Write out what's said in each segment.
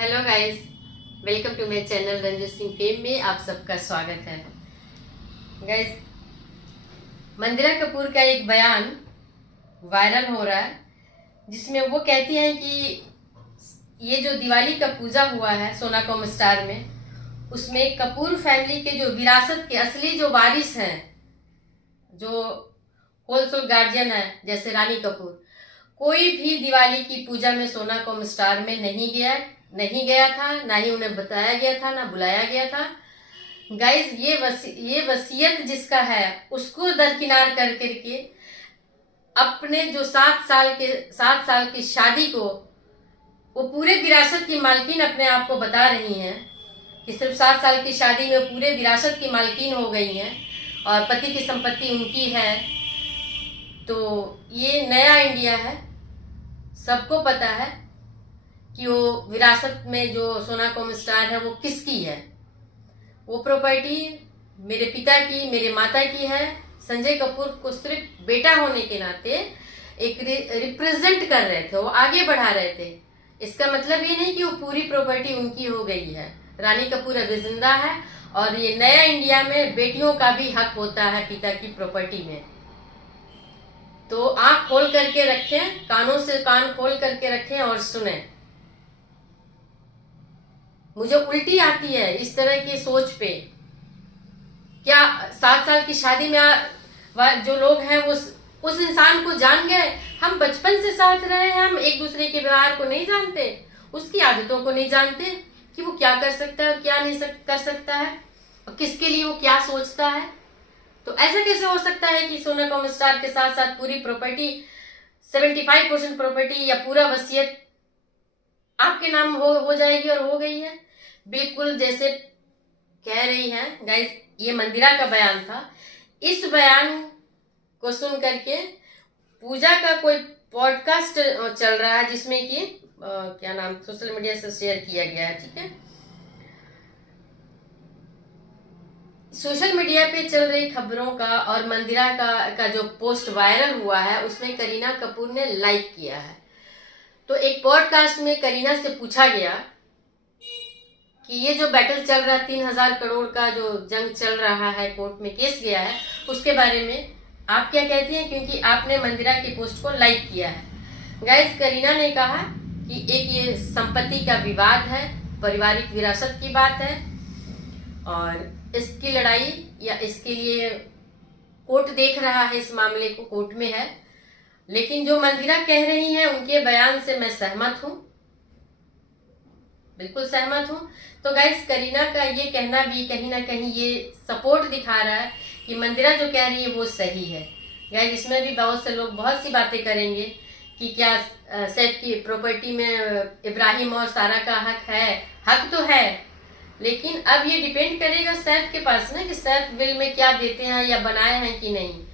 Hello guys, welcome to my channel Ranju Singh fame में आप सबका स्वागत है। गाइस, मंदिरा कपूर का एक बयान वायरल हो रहा है जिसमें वो कहती हैं कि ये जो दिवाली का पूजा हुआ है सोना कॉम स्टार में, उसमें कपूर फैमिली के जो विरासत के असली जो वारिस हैं, जो होलसेल गार्जियन है जैसे रानी कपूर, कोई भी दिवाली की पूजा में सोना कॉम स्टार में नहीं गया था, ना ही उन्हें बताया गया था, ना बुलाया गया था। गाइस, ये वसीयत जिसका है उसको दरकिनार कर करके अपने जो 7 साल की शादी को वो पूरे विरासत की मालकिन अपने आप को बता रही हैं कि सिर्फ 7 साल की शादी में पूरे विरासत की मालकिन हो गई हैं और पति की संपत्ति उनकी है। तो ये नया इंडिया है, सबको पता है कि वो विरासत में जो सोना कॉम स्टार है वो किसकी है। वो प्रॉपर्टी मेरे पिता की, मेरे माता की है। संजय कपूर को सिर्फ बेटा होने के नाते एक रिप्रेजेंट कर रहे थे, वो आगे बढ़ा रहे थे। इसका मतलब ये नहीं कि वो पूरी प्रॉपर्टी उनकी हो गई है। रानी कपूर अभी जिंदा है और ये नया इंडिया में बेटियों का भी हक होता है पिता की प्रॉपर्टी में। तो आंख खोल करके रखें, कानों से कान खोल करके रखें और सुने। मुझे उल्टी आती है इस तरह की सोच पे। क्या 7 साल की शादी में जो लोग हैं वो उस इंसान को जान गए? हम बचपन से साथ रहे हैं, हम एक दूसरे के व्यवहार को नहीं जानते, उसकी आदतों को नहीं जानते कि वो क्या कर सकता है और क्या नहीं कर सकता है और किसके लिए वो क्या सोचता है। तो ऐसा कैसे हो सकता है कि सोना कॉम स्टार के साथ साथ पूरी प्रॉपर्टी 75% प्रॉपर्टी या पूरा वसीयत आपके नाम हो जाएगी और हो गई है? बिल्कुल जैसे कह रही हैं गाइस, ये मंदिरा का बयान था। इस बयान को सुन करके पूजा का कोई पॉडकास्ट चल रहा है जिसमें कि क्या नाम सोशल मीडिया से शेयर किया गया है, ठीक है। सोशल मीडिया पे चल रही खबरों का और मंदिरा का जो पोस्ट वायरल हुआ है उसमें करीना कपूर ने लाइक किया है। तो एक पॉडकास्ट में करीना से पूछा गया कि ये जो बैटल चल रहा है, 3000 करोड़ का जो जंग चल रहा है, कोर्ट में केस गया है, उसके बारे में आप क्या कहती हैं, क्योंकि आपने मंदिरा की पोस्ट को लाइक किया है। गाइस, करीना ने कहा कि एक ये संपत्ति का विवाद है, पारिवारिक विरासत की बात है और इसकी लड़ाई या इसके लिए कोर्ट देख रहा है, इस मामले को कोर्ट में है। लेकिन जो मंदिरा कह रही हैं उनके बयान से मैं सहमत हूं, बिल्कुल सहमत हूं। तो गाइस, करीना का ये कहना भी कहीं ना कहीं ये सपोर्ट दिखा रहा है कि मंदिरा जो कह रही है वो सही है। गाइस, इसमें भी बहुत से लोग बहुत सी बातें करेंगे कि क्या सैफ की प्रॉपर्टी में इब्राहिम और सारा का हक है। हक तो है, लेकिन अब ये डिपेंड करेगा सैफ के पास ना कि सैफ विल में क्या देते हैं या बनाए हैं कि नहीं।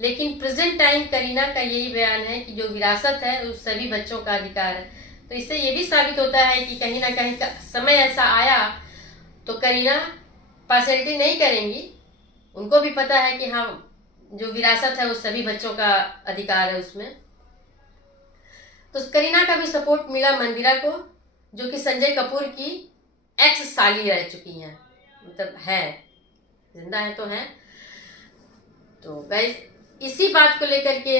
लेकिन प्रेजेंट टाइम करीना का यही बयान है कि जो विरासत है उस सभी बच्चों का अधिकार है। तो इससे ये भी साबित होता है कि कहीं ना कहीं का समय ऐसा आया तो करीना पार्शलिटी नहीं करेंगी। उनको भी पता है कि हाँ, जो विरासत है उस सभी बच्चों का अधिकार है उसमें। तो करीना का भी सपोर्ट मिला मंदिरा को, जो कि संजय कपूर की एक्स साली रह चुकी हैं, मतलब है, जिंदा है तो है। तो गाइस, इसी बात को लेकर के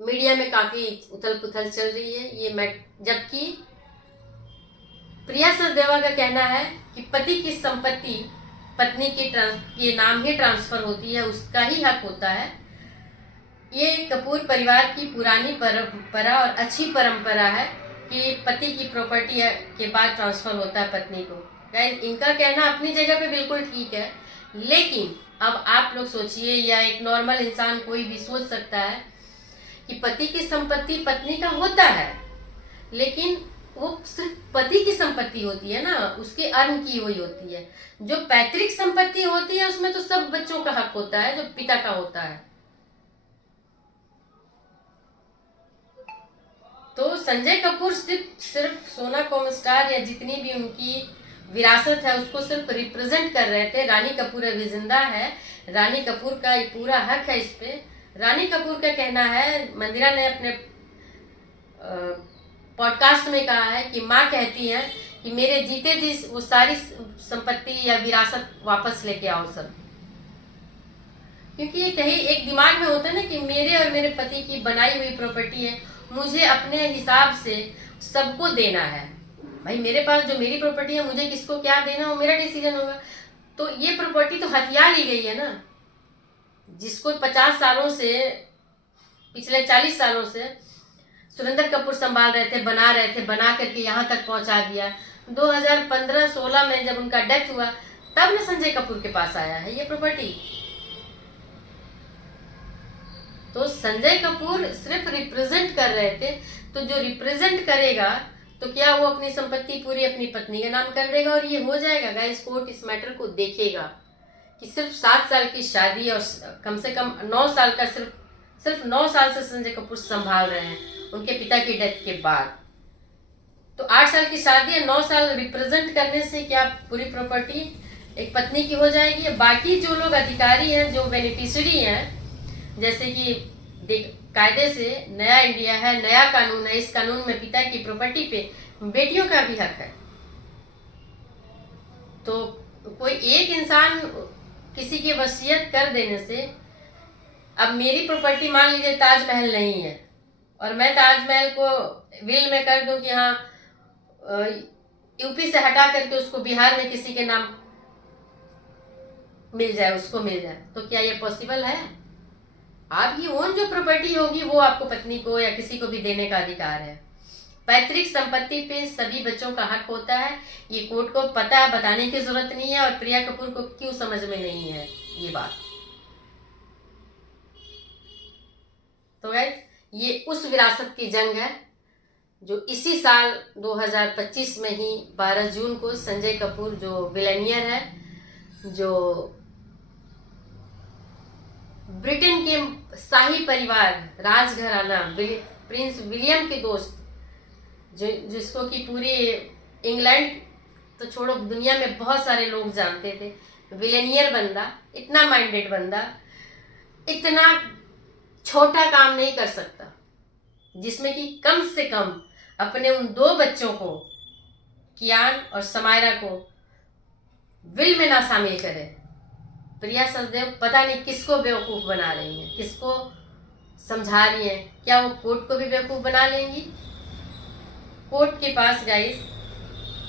मीडिया में काफी उथल पुथल चल रही है ये जबकि प्रिया सचदेवा का कहना है कि पति की संपत्ति पत्नी के नाम ही ट्रांसफर होती है, उसका ही हक होता है। ये कपूर परिवार की पुरानी परंपरा और अच्छी परंपरा है कि पति की प्रॉपर्टी के बाद ट्रांसफर होता है पत्नी को। गाइस, इनका कहना अपनी जगह पे बिल्कुल ठीक है, लेकिन अब आप लोग सोचिए या एक नॉर्मल इंसान कोई भी सोच सकता है कि पति की संपत्ति पत्नी का होता है, लेकिन वो सिर्फ पति की संपत्ति होती है ना, उसके अर्न की हुई होती है। जो पैतृक संपत्ति होती है उसमें तो सब बच्चों का हक होता है, जो पिता का होता है। तो संजय कपूर सिर्फ सोना कॉम स्टार या जितनी भी उनकी विरासत है उसको सिर्फ रिप्रेजेंट कर रहे थे। रानी कपूर अभी जिंदा है, रानी कपूर का पूरा हक है इस पे। रानी कपूर का कहना है मंदिरा ने अपने पॉडकास्ट में कहा है कि माँ कहती है कि मेरे जीते जी वो सारी संपत्ति या विरासत वापस लेके आओ सब। क्योंकि ये कहीं एक दिमाग में होता है ना कि मेरे और मेरे पति की बनाई हुई प्रॉपर्टी है, मुझे अपने हिसाब से सबको देना है। भाई मेरे पास जो मेरी प्रॉपर्टी है, मुझे किसको क्या देना वो मेरा डिसीजन होगा। तो ये प्रॉपर्टी तो हथिया ली गई है ना, जिसको 50 सालों से, पिछले 40 सालों से सुरेंद्र कपूर संभाल रहे थे, बना करके यहाँ तक पहुंचा दिया। 2015-16 में जब उनका डेथ हुआ तब ना संजय कपूर के पास आया है ये प्रॉपर्टी। तो संजय कपूर सिर्फ रिप्रेजेंट कर रहे थे, तो जो रिप्रेजेंट करेगा तो क्या वो अपनी संपत्ति पूरी अपनी पत्नी के नाम कर देगा और ये हो जाएगा। गाइस कोर्ट इस मैटर को देखेगा कि सिर्फ 7 साल की शादी और कम से कम 9 साल का सिर्फ 9 साल से संजय कपूर संभाल रहे हैं उनके पिता की डेथ के बाद। तो 8 साल की शादी है, 9 साल रिप्रेजेंट करने से क्या पूरी प्रॉपर्टी एक पत्नी की हो जाएगी। बाकी जो लोग अधिकारी हैं, जो बेनिफिशियरी हैं, जैसे कि कायदे से नया इंडिया है, नया कानून है, इस कानून में पिता की प्रॉपर्टी पे बेटियों का भी हक है। तो कोई एक इंसान किसी की वसीयत कर देने से, अब मेरी प्रॉपर्टी मान लीजिए ताजमहल नहीं है और मैं ताजमहल को विल में कर दूं कि हाँ यूपी से हटा करके उसको बिहार में किसी के नाम मिल जाए, उसको मिल जाए, तो क्या ये पॉसिबल है? आपकी ओन जो प्रॉपर्टी होगी वो आपको पत्नी को या किसी को भी देने का अधिकार है। पैतृक संपत्ति पे सभी बच्चों का हक होता है। ये कोर्ट को पता है, बताने की जरूरत नहीं है। और प्रिया कपूर को क्यों समझ में नहीं है ये बात। तो गाइस ये उस विरासत की जंग है जो इसी साल 2025 में ही 12 जून को संजय कपूर जो विलेनियर है, जो ब्रिटेन के शाही परिवार, राजघराना, प्रिंस विलियम के दोस्त, जिसको कि पूरी इंग्लैंड तो छोड़ो दुनिया में बहुत सारे लोग जानते थे। विलेनियर बंदा, इतना माइंडेड बंदा इतना छोटा काम नहीं कर सकता जिसमें कि कम से कम अपने उन 2 बच्चों को, कियान और समायरा को, विल में ना शामिल करे। प्रिया सचदेव पता नहीं किसको बेवकूफ बना रही हैं, किसको समझा रही हैं। क्या वो कोर्ट को भी बेवकूफ बना लेंगी? कोर्ट के पास गाइस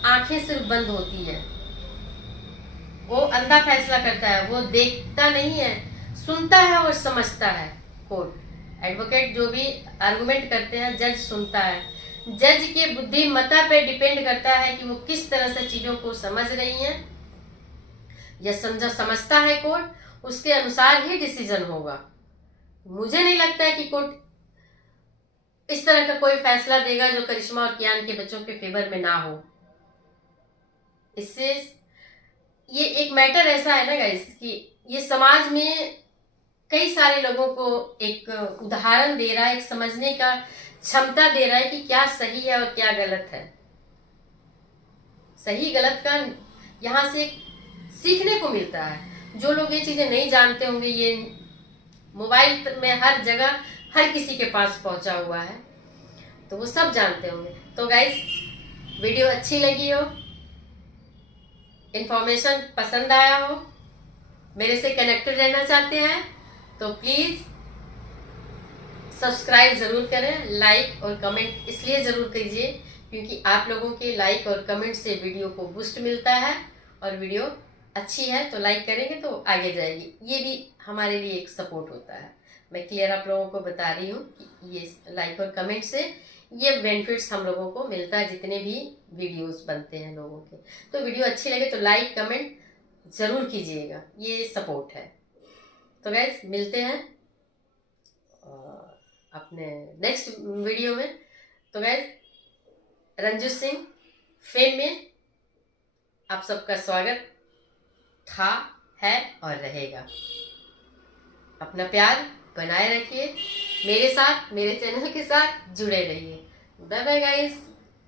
आंखें सिर्फ बंद होती है, वो अंधा फैसला करता है, वो देखता नहीं है, सुनता है और समझता है। कोर्ट एडवोकेट जो भी आर्गुमेंट करते हैं जज सुनता है। जज के बुद्धिमत्ता पे डिपेंड करता है कि वो किस तरह से चीजों को समझ रही हैं या समझता है कोर्ट, उसके अनुसार ही डिसीजन होगा। मुझे नहीं लगता है कि कोर्ट इस तरह का कोई फैसला देगा जो करिश्मा और कियान के बच्चों के फेवर में ना हो। इससे ये एक मैटर ऐसा है ना गाइस कि ये समाज में कई सारे लोगों को एक उदाहरण दे रहा है, एक समझने का क्षमता दे रहा है कि क्या सही है और क्या गलत है। सही गलत का यहाँ से सीखने को मिलता है। जो लोग ये चीजें नहीं जानते होंगे, ये मोबाइल में हर जगह हर किसी के पास पहुंचा हुआ है, तो वो सब जानते होंगे। तो गाइस वीडियो अच्छी लगी हो, इंफॉर्मेशन पसंद आया हो, मेरे से कनेक्टेड रहना चाहते हैं तो प्लीज सब्सक्राइब जरूर करें। लाइक और कमेंट इसलिए जरूर कीजिए क्योंकि आप लोगों के लाइक और कमेंट से वीडियो को बूस्ट मिलता है, और वीडियो अच्छी है तो लाइक करेंगे तो आगे जाएगी। ये भी हमारे लिए एक सपोर्ट होता है। मैं क्लियर आप लोगों को बता रही हूँ कि ये लाइक और कमेंट से ये बेनिफिट्स हम लोगों को मिलता है, जितने भी वीडियोस बनते हैं लोगों के। तो वीडियो अच्छी लगे तो लाइक कमेंट जरूर कीजिएगा, ये सपोर्ट है। तो गाइस मिलते हैं अपने नेक्स्ट वीडियो में। तो गाइस रंजू सिंह फेम में आप सबका स्वागत था, है और रहेगा। अपना प्यार बनाए रखिए, मेरे साथ, मेरे चैनल के साथ जुड़े रहिए। Bye bye guys.